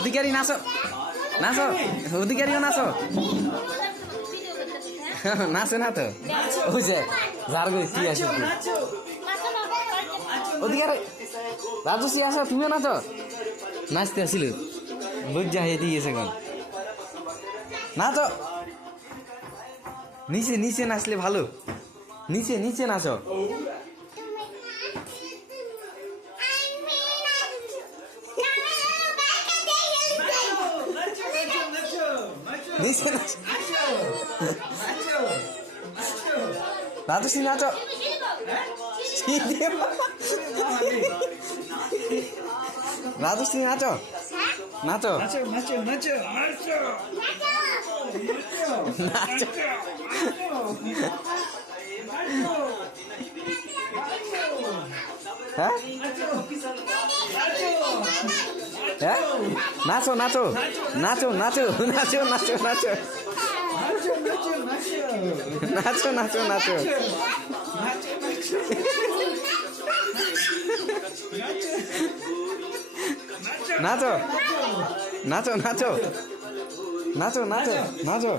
অধিকারী নাচো নাচো অধিকারীও নাচো নাচে না তো ওই যে যার কি আছে অধিকারী রাজশ্রী আসো তুমিও নাচো নাচতে আসিল লজ্জা হয়ে দিয়েছে এখন নাচো নিচে নিচে নাচলে ভালো নিচে নিচে নাচো নিচে নাচো রাজশ্রী নাচো রাজশ্রী নাচো নাচো হ্যাঁ হ্যাঁ নাচো নাচো নাচো নাচো নাচো নাচো নাচো নাচো নাচো নাচো নাচো নাচো নাচো নাচো নাচো নাচো